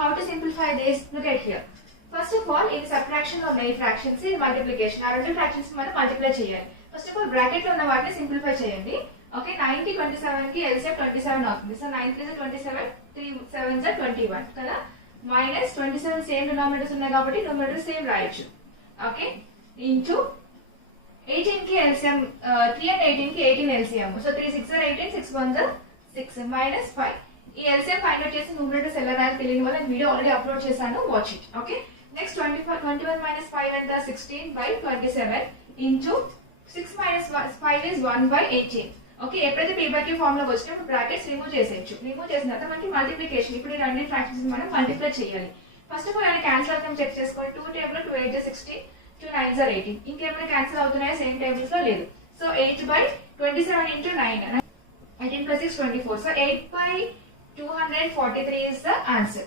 how to simplify this? Look at here. First of all, in subtraction of many fractions is multiplication. ఆ రెండు fractions మనం multiply చేయాలి. First of all, bracket లో ఉన్న వాటిని simplify చేయండి. Okay, 90 27 కి LCM 27 అవుతుంది. So 9 3 is 27, 3 7 is 21 కదా. Minus 27 సేమ్ డినామినేటర్స్ ఉన్నాయి కాబట్టి న్యూమరేటర్ సేమ్ రాయొచ్చు. Okay, into 18 కి LCM 3 and 18 కి 18 LCM. So 3 6 are 18, 6 1 are 6 minus 5. ఈ LCM ఫైండ్ అవుట్ చేసి న్యూమరేటర్స్ ఎలా రాయాలో తెలియని వల్ల వీడియో ఆల్రెడీ అప్లోడ్ చేశాను, watch it. Okay, next 21 minus 5 ఎంత 16 by 27 into 6 minus 5 is 1 by 18. Okay, ఎప్పుడైతే p by q ఫార్ములా వచ్చినప్పుడు బ్రాకెట్స్ రిమూవ్ చేసేయచ్చు. రిమూవ్ చేసిన తర్వాత మనకి మల్టిప్లికేషన్, ఇప్పుడు ఈ రెండు ఫ్రాక్షన్స్ మనం మల్టిప్లై చేయాలి. ఫస్ట్ ఆఫ్ ఆల్ ఆయన క్యాన్సిల్ అవుతాం చెక్ చేసుకోండి. 2 టేబుల్ 2 8 16, 2 9 are 18. ఇంకేమైనా క్యాన్సిల్ అవుతున్నాయా? సేమ్ టేబుల్స్ లో లేదు. So 8 by 27 into 9, 18 plus 6 24. So 8 by 243 is the answer.